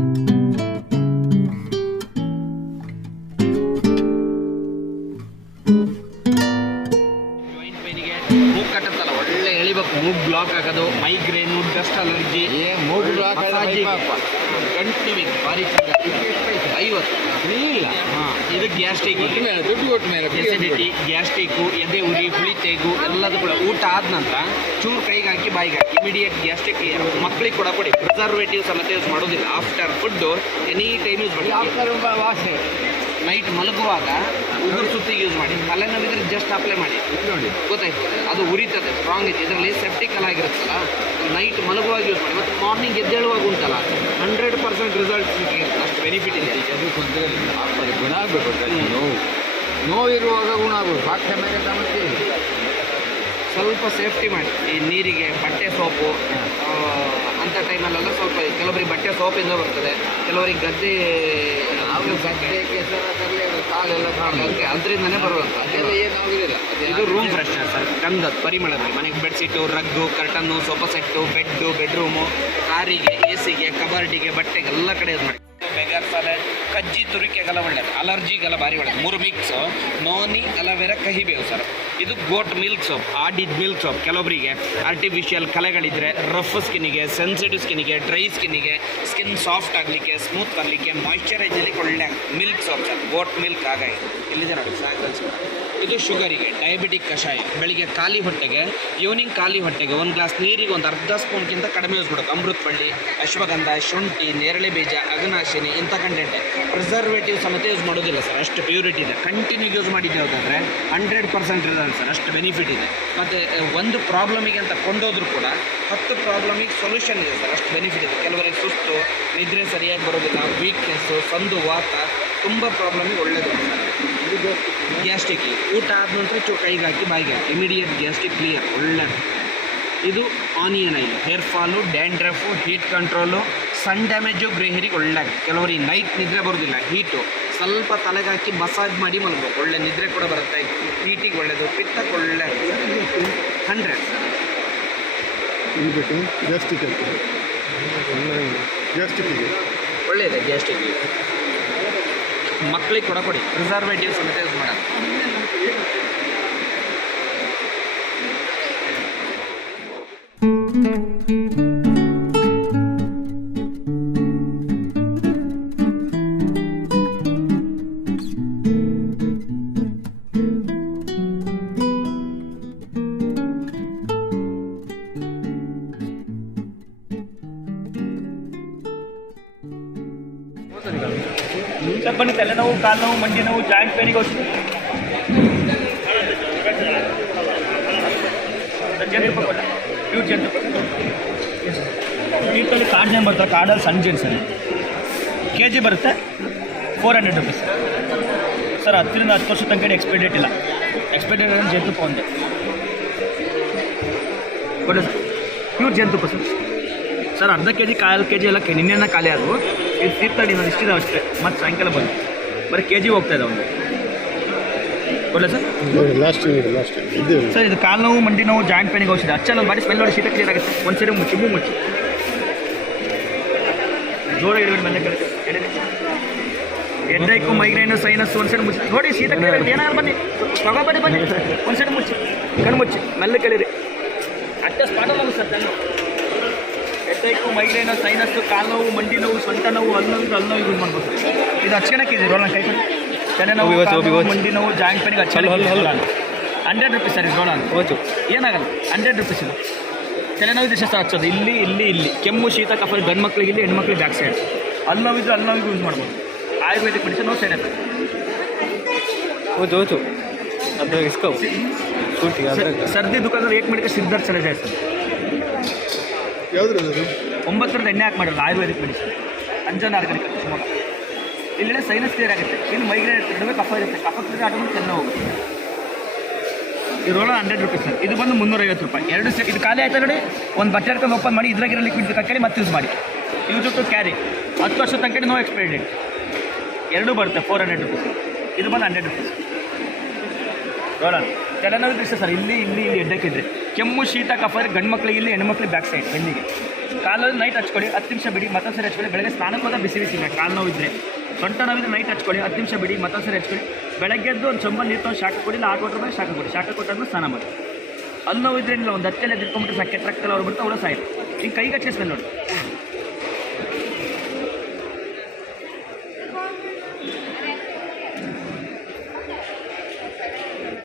thank you migraine dust allergy ನೋವಿಗೆ ಭಾರಿ ಐವತ್ತು. ಇಲ್ಲ. ಹಾಂ ಇದು ಗ್ಯಾಸ್ಟ್ರಿಕ್. ದುಡ್ಡು ಕೊಟ್ಟ ಮೇಲೆ ಎಸಿಡಿಟಿ ಗ್ಯಾಸ್ಟ್ರಿಕ್ಕು ಎದೆ ಉರಿ ಹುಳಿ ತೇಗು ಎಲ್ಲದೂ ಕೂಡ. ಊಟ ಆದ ನಂತರ ಚೂರು ಕೈಗೆ ಹಾಕಿ ಬಾಯಿಗೆ ಹಾಕಿ ಇಮಿಡಿಯೇಟ್ ಗ್ಯಾಸ್ಟ್ರಿಕ್ ಕ್ಲಿಯರ್ ಮಕ್ಕಳಿಗೆ ಕೂಡ ಕೊಡಿ. ಪ್ರಿಸರ್ವೇಟಿವ್ ಸಮೇತ ಯೂಸ್ ಮಾಡೋದಿಲ್ಲ. After food any time use ಮಾಡಿ ವಾಸನೆ ನೈಟ್ ಮಲಗುವಾಗ ಉಗುರು ಸುತ್ತಿಗೆ ಯೂಸ್ ಮಾಡಿ. ತಲೆನೋವಿದ್ರೆ ಜಸ್ಟ್ ಅಪ್ಲೈ ಮಾಡಿ. ನೋಡಿ. ಗೊತ್ತಾಯ್ತು. ಅದು ಉರಿತದೆ ಸ್ಟ್ರಾಂಗ್ ಇದೆ. ಇದರಲ್ಲಿ ಸೆಪ್ಟಿಕಲ್ ಆಗಿರುತ್ತಲ್ಲ ನೈಟ್ ಮಲಗುವಾಗ ಯೂಸ್ ಮಾಡಿ. ಮತ್ತು ಮಾರ್ನಿಂಗ್ ಎದ್ದೇಳುವಾಗ ಉಂಟಲ್ಲ ಹಂಡ್ರೆಡ್ ಪರ್ಸೆಂಟ್ ರಿಸಲ್ಟ್ ಅಷ್ಟು ಬೆನಿಫಿಟ್ ಇದೆ. ಅದು ತೊಂದರೆ ಇಲ್ಲ ಅದು ಗುಣ ಆಗಬೇಕು ನೋವು ನೋವು. ಇರುವಾಗ ಗುಣ ಆಗಬೇಕು. ಬಾಕಿ ಮೇಲೆ ಸಮಸ್ಯೆ ಇಲ್ಲ ಸ್ವಲ್ಪ ಸೇಫ್ಟಿ ಮಾಡಿ. ಈ ನೀರಿಗೆ ಬಟ್ಟೆ ಸೋಪು ಅಂಥ ಟೈಮಲ್ಲೆಲ್ಲ ಸ್ವಲ್ಪ ಕೆಲವರಿಗೆ ಬಟ್ಟೆ ಸೋಪಿಂದ ಬರ್ತದೆ. ಕೆಲವರಿಗೆ ಗದ್ದೆ ನಾವು ಗದ್ದೆ ಅದಕ್ಕೆ ಅದರಿಂದನೇ ಬರುವಂಥ ಇದು ರೂಮ್ ಫ್ರೆಶ್ನರ್ ಸರ್ ಗಂಧದ ಪರಿಮಳದಲ್ಲಿ ಮನೆಗೆ bedsheet rug curtain sofa set bed bedroom ಕಾರಿಗೆ ಎ ಸಿಗೆ ಕಬರ್ಡಿಗೆ ಬಟ್ಟೆಗೆ ಎಲ್ಲ ಕಡೆ ಯೂಸ್ ಮಾಡಿ ಬೆಗರ್ ಸಾಲೆಡ್ ಕಜ್ಜಿ ತುರಿಕೆಗೆಲ್ಲ ಒಳ್ಳೆಯದು ಅಲರ್ಜಿಗೆಲ್ಲ ಭಾರಿ ಒಳ್ಳೆಯದು ಮೂರು ಮಿಕ್ಸ್ ನೋನಿ ಅಲವೆರಾ ಕಹಿ ಬೇವು ಸರ್ ಇದು ಗೋಟ್ ಮಿಲ್ಕ್ ಸೋಪ್ ಆಡಿದ ಮಿಲ್ಕ್ ಸೋಪ್ ಕೆಲವೊಬ್ಬರಿಗೆ ಆರ್ಟಿಫಿಷಿಯಲ್ ಕಲೆಗಳಿದ್ರೆ ರಫ್ ಸ್ಕಿನ್ನಿಗೆ ಸೆನ್ಸಿಟಿವ್ ಸ್ಕಿನ್ನಿಗೆ ಡ್ರೈ ಸ್ಕಿನ್ನಿಗೆ ಸ್ಕಿನ್ ಸಾಫ್ಟ್ ಆಗಲಿಕ್ಕೆ ಸ್ಮೂತ್ ಬರಲಿಕ್ಕೆ ಮಾಯ್ಶ್ಚರೈಸ್ ಆಗಲಿಕ್ಕೆ ಒಳ್ಳೆ ಮಿಲ್ಕ್ ಸೋಪ್ ಗೋಟ್ ಮಿಲ್ಕ್ ಆಗಾಯಿ ಇಲ್ಲಿದೆ ನೋಡಿ? ಸಾಕು. ಇದು ಶುಗರಿಗೆ ಡಯಾಬಿಟಿಕ್ ಕಷಾಯ. ಬೆಳಿಗ್ಗೆ ಖಾಲಿ ಹೊಟ್ಟೆಗೆ ಈವ್ನಿಂಗ್ ಖಾಲಿ ಹೊಟ್ಟೆಗೆ ಒಂದು ಗ್ಲಾಸ್ ನೀರಿಗೆ ಒಂದು ಅರ್ಧ ಸ್ಪೂನ್ಗಿಂತ ಕಡಿಮೆ ಯೂಸ್ ಬಿಡೋದು ಅಮೃತ ಬಳ್ಳಿ ಅಶ್ವಗಂಧ, ಶುಂಠಿ, ನೇರಳೆ ಬೀಜ, ಅಗನಾಶಿನಿ, ಇಂಥ ಕಂಟೆಂಟ್ ಪ್ರಿಸರ್ವೇಟಿವ್ ಸಮೇತ ಯೂಸ್ ಮಾಡೋದಿಲ್ಲ ಸರ್ ಅಷ್ಟು ಪ್ಯೂರಿಟಿ ಇದೆ. ಕಂಟಿನ್ಯೂ ಯೂಸ್ ಮಾಡಿದ್ದೇವುದಾದರೆ ಹಂಡ್ರೆಡ್ ಪರ್ಸೆಂಟ್ ರಿಸಲ್ಟ್ ಸರ್ ಅಷ್ಟು ಬೆನಿಫಿಟ್ ಇದೆ. ಮತ್ತು ಒಂದು ಪ್ರಾಬ್ಲಮಿಗೆ ಅಂತ ಕೊಂಡೋದ್ರೂ ಕೂಡ ಹತ್ತು ಪ್ರಾಬ್ಲಮಿಗೆ ಸೊಲ್ಯೂಷನ್ ಇದೆ ಸರ್ ಅಷ್ಟು ಬೆನಿಫಿಟ್ ಇದೆ. ಕೆಲವರಿಗೆ ಸುಸ್ತು, ನಿದ್ರೆ ಸರಿಯಾಗಿ ಬರೋದಿಲ್ಲ ವೀಕ್ನೆಸ್ಸು ಸಂದು, ವಾತ ತುಂಬ ಪ್ರಾಬ್ಲಮಿಗೆ ಒಳ್ಳೆಯದು ಗ್ಯಾಸ್ಟ್ರಿಕ್. ಊಟ ಆದ ನಂತರ ಚೂ ಕೈಗೆ ಹಾಕಿ ಬಾಯಿಗೆ ಹಾಕಿ. ಇಮಿಡಿಯೇಟ್ ಗ್ಯಾಸ್ಟ್ರಿಕ್ ಕ್ಲಿಯರ್ ಒಳ್ಳೆಯದು ಇದು onion oil hair fall dandruff heat control sun damage ಗ್ರೇಹರಿಗೆ ಒಳ್ಳೆಯದು ಕೆಲವರಿಗೆ ನೈಟ್ ನಿದ್ರೆ ಬರೋದಿಲ್ಲ ಹೀಟು ಸ್ವಲ್ಪ ತಲೆಗೆ ಹಾಕಿ ಮಸಾಜ್ ಮಾಡಿ ಮಲಗಬೇಕು ಒಳ್ಳೆ ನಿದ್ರೆ ಕೂಡ ಬರುತ್ತೆ. ಹೀಟಿಗೆ ಒಳ್ಳೆಯದು ಪಿತ್ತಕ್ಕೆ ಒಳ್ಳೆಯದು ಹಂಡ್ರೆಡ್ ಇದು ಬಿಟ್ಟು ಗ್ಯಾಸ್ಟಿಕ್ ಗ್ಯಾಸ್ಟಿಕ್ಕಿಗೆ ಒಳ್ಳೆಯದೆ ಗ್ಯಾಸ್ಟ್ರಿಕ್. ಮಕ್ಕಳಿಗೆ ಕೊಡಕೊಡಿ ಕೊಡಿ ಪ್ರಿಸರ್ವೇಟಿವ್ ಸಮೇತ ಯೂಸ್ ಮಾಡೋದು ಸರ್ ಬನ್ನಿ ತಲೆನೋವು ಕಾಲು ನೋವು, ಮಂಡಿ ನೋವು ಜಾಯಿಂಟ್ ಪೇನಿಗೆ ಔಷಧಿ ಜೇನುತುಪ್ಪ ಕೊಡ್ಲಾ? ಪ್ಯೂರ್ ಜೇನುತುಪ್ಪ ಕಾರ್ಡ್ ನೇಮ್ ಬರ್ತದೆ ಕಾರ್ಡಲ್ಲಿ ಸಣ್ಣ ಜೇನು ಸರ್ ಕೆ ಜಿ ಬರುತ್ತೆ ಫೋರ್ ಹಂಡ್ರೆಡ್ ರುಪೀಸ್ ಸರ್, ಹತ್ತರಿಂದ ಹತ್ತು ವರ್ಷ ತನಕ ಎಕ್ಸ್ಪೈರಿ ಡೇಟ್ ಇಲ್ಲ. ಎಕ್ಸ್ಪೈರಿ ಡೇಟ್ ಅಂದ್ರೆ ಜೇನುತುಪ್ಪ ಒಂದೇ. ಕೊಡಿ ಸರ್? ಪ್ಯೂರ್ ಜೇನುತುಪ್ಪ ಸರ್. ಸರ್, ಅರ್ಧ ಕೆ ಜಿ ಕಾಲು ಕೆ ಜಿ ಎಲ್ಲ ನಿನ್ನೆ ಖಾಲಿ ಆದವು. ಇದು ತೀರ್ಥಹಳ್ಳಿ ನಾನು ಇಷ್ಟಿದ್ದಾವೆ ಅಷ್ಟೇ. ಮತ್ತು ಸಾಯಂಕಾಲ ಬಂದು. ಬರೀ ಕೆ ಜಿ ಹೋಗ್ತಾ ಇದೆ ಒಂದು ಕೊಡಲ ಸರ್? ಲಾಸ್ಟ್ ಲಾಸ್ಟ್ ಇದ್ದೇವೆ ಸರ್ ಇದು ಕಾಲು ನೋವು ಮಂಡಿ ನೋವು ಜಾಯಿಂಟ್ ಪೇನಿಗೆ ಔಷಧಿ. ಅಚ್ಚಲ್ಲ ಅಲ್ಲ ಬಾಡಿ ಸ್ಮೆಲ್ ನೋಡಿ ಶೀತ ಕ್ಲಿಯರ್ ಆಗುತ್ತೆ. ಒಂದು ಸರಿ ಮುಚ್ಚಿ ಮೂ ಮುಚ್ಚಿ. ಜೋರ ಇಡಬೇಡಿ ಮನೆ ಕಡೆ. ಎಡೆ ಎಡ್ಡೈಕು ಮೈಗ್ರೈನು ಸೈನಸ್ ಒಂದು ಸೈಡ್ ಮುಚ್ಚಿ. ನೋಡಿ ಶೀತ ಕ್ಲಿಯರ್ ಆಗುತ್ತೆ. ಏನಾದ್ರು ಬನ್ನಿ. ತಗೋಬನ್ನಿ ಬನ್ನಿ ಒಂದು ಸೈಡ್ ಮುಚ್ಚಿ. ಕಣ್ಣು ಮುಚ್ಚಿ. ಮೆಲ್ಲ ಕಳೀರಿ ಅಟ್ಟ ಸ್ಪಾಟ್ ಸರ್ ಕಣ್ಣು. ಎಡ್ಡೈಕು ಮೈಗ್ರೇನು ಸೈನಸ್ಸು ಕಾಲು ನೋವು ಮಂಡಿ ನೋವು ಸೊಂಟ ನೋವು ಅಲ್ಲೊಂದು ನೋವು ಹಲ್ಲು ನೋವು ಯೂಸ್ ಮಾಡ್ಬೋದು. ಇದು ಹಚ್ಕೊಳಕ್ಕೆ ಇದೆ ರೋಲ್ ಕೈ ಕೊಡಿ. ತಲೆ ನೋವು ಕಾಲು ನೋವು, ಮಂಡಿ ನೋವು ಜಾಯಿಂಟ್ ಪೇನಿಗೆ ಹಚ್ಚಲು ಹಂಡ್ರೆಡ್ ರುಪೀಸ್ ಸರ್ ಇದು ರೋಲ್ ಓಚು ಏನಾಗಲ್ಲ ಹಂಡ್ರೆಡ್ ರುಪೀಸ್ ಇದು. ತಲೆನೋವು ದಿವಸ ಹಚ್ಚೋದು. ಇಲ್ಲಿ ಇಲ್ಲಿ ಇಲ್ಲಿ. ಕೆಮ್ಮು ಶೀತ ಕಫ ಗಂಡು ಮಕ್ಕಳಿಗೆ ಇಲ್ಲಿ ಹೆಣ್ಮಕ್ಳಿಗೆ ಬ್ಯಾಕ್ ಸೈಡ್. ಅಲ್ಲಿ ನೋವಿದ್ರು ಅಲ್ಲಿ ನೋವಿಗೆ ಯೂಸ್ ಮಾಡ್ಬೋದು. ಆಯುರ್ವೇದಿಕ್ ಮೆಡಿಸಿನ್ ನೋವು ಸೈಡ್ ಎಫೆಕ್ಟ್. ಓಚು ಓಚು ಅದ್ರಾಗ ಇಸ್ಕೋ. ಅದ್ರಾಗ. ಸರ್ದಿ ದುಃಖದಲ್ಲಿ ಏಕ್ ಮೆಡಿಕಲ್ ಸಿದ್ಧಾರ್ಥ ಚಲೆ ಜಾಸ್ತಿ. ಯಾವ್ದ್ರದ್ದು? ಒಂಬತ್ತರಿಂದ ಎಣ್ಣೆ ಹಾಕಿ ಮಾಡಿರಲ್ಲ ಆಯುರ್ವೇದಿಕ್ ಮೆಡಿಸಿನ್ ಅಂಜನ್ ಆರ್ಗಾನಿಕ್ ಸುಮಾರು. ಇಲ್ಲೆಲ್ಲ ಸೈನಸ್ ಕ್ಲಿಯರ್ ಆಗುತ್ತೆ. ಇನ್ನು ಮೈಗ್ರೇನ್ ನಡುವೆ ಕಫ ಇರುತ್ತೆ. ಕಫ ಕ್ಲಿಯರ್ ಆಟೋಮೆಟಿಕ್ ಚೆನ್ನ ಹೋಗುತ್ತೆ. ಇದು ರೋಲ ಹಂಡ್ರೆಡ್ ರುಪೀಸ್ ಸರ್. ಇದು ಬಂದು ಮುನ್ನೂರೈವತ್ತು ರೂಪಾಯಿ. ಎರಡು ಸೆ ಇದು ಖಾಲಿ ಆಯ್ತು ನೋಡಿ? ಒಂದು ಬಟ್ಟೆ ಹಿಡ್ಕೊಂಡು ಓಪನ್ ಮಾಡಿ ಇದ್ರಾಗಿರೋ ಲಿಕ್ವಿಡ್ ಹಾಕಿ ಮತ್ತೆ ಯೂಸ್ ಮಾಡಿ. ಯೂಸ್ ಟು ಕ್ಯಾರಿ ಹತ್ತು ವರ್ಷ ತನಕ ನೋ ಎಕ್ಸ್ಪೈರಿ ಡೇಟ್ ಎರಡೂ ಬರುತ್ತೆ ಫೋರ್ ಹಂಡ್ರೆಡ್ ರುಪೀಸ್ ಇದು ಬಂದು ಹಂಡ್ರೆಡ್ ರುಪೀಸ್ ರೋಲನ್ ತಲೆನೋವು ಸರ್, ಇಲ್ಲಿ ಇಲ್ಲಿ ಇಲ್ಲಿ ಎಡ್ಡಕ್ಕಿದ್ರೆ ಕೆಮ್ಮು, ಶೀತ ಕಫ ಗಂಡು ಮಕ್ಕಳಿಗೆ ಇಲ್ಲಿ ಮಕ್ಕಳಿಗೆ ಬ್ಯಾಕ್ ಸೈಡ್ ಬೆನ್ನಿಗೆ ಕಾಲಲ್ಲಿ ನೈಟ್ ಹಚ್ಕೊಳ್ಳಿ, ಹತ್ತು ನಿಮಿಷ ಬಿಡಿ, ಮತ್ತೊಂದು ಸರಿ ಹಚ್ಕೊಳ್ಳಿ, ಬೆಳಗ್ಗೆ ಸ್ನಾನಕ್ಕೆ ಹೋದ ಬಿಸಿ ಬಿಸಿ ಕಾಲು ನೋವಿದ್ರೆ. ಸೊಂಟ ನೋವಿದ್ರೆ ನೈಟ್ ಹಚ್ಕೊಳ್ಳಿ, ಹತ್ತು ನಿಮಿಷ ಬಿಡಿ, ಮತ್ತೊಂದು ಸರಿ ಹಚ್ಕೊಳ್ಳಿ. ಬೆಳಗ್ಗೆ ಎದ್ದು ಒಂದು ಚೊಂಬಲ್ಲಿ ನೀರು ಶಾಖ ಕೊಡಿ ಇಲ್ಲ ಆಟ್ ಶಾಖ ಕೊಡಿ, ಶಾಖ ಕೊಟ್ಟಾದ್ಮೇಲೆ ಸ್ನಾನ ಮಾಡಿ. ಅಲ್ಲಿ ನೋವು ಇದ್ರೆ ಇಲ್ಲ, ಒಂದು ಹತ್ತೆಲ್ಲ ಇಟ್ಕೊಂಡ್ಬಿಟ್ರೆ ಸಾಕು, ಕೆಟ್ಟ ರಕ್ತ ಅವ್ರು ಬಿಟ್ಟು ಅವಳು ಸಾಯ್ತು ಹಿಂಗೆ ಕೈಗೆ ಹಚ್ಚಿಸ್ತಾನೆ ನೋಡಿ.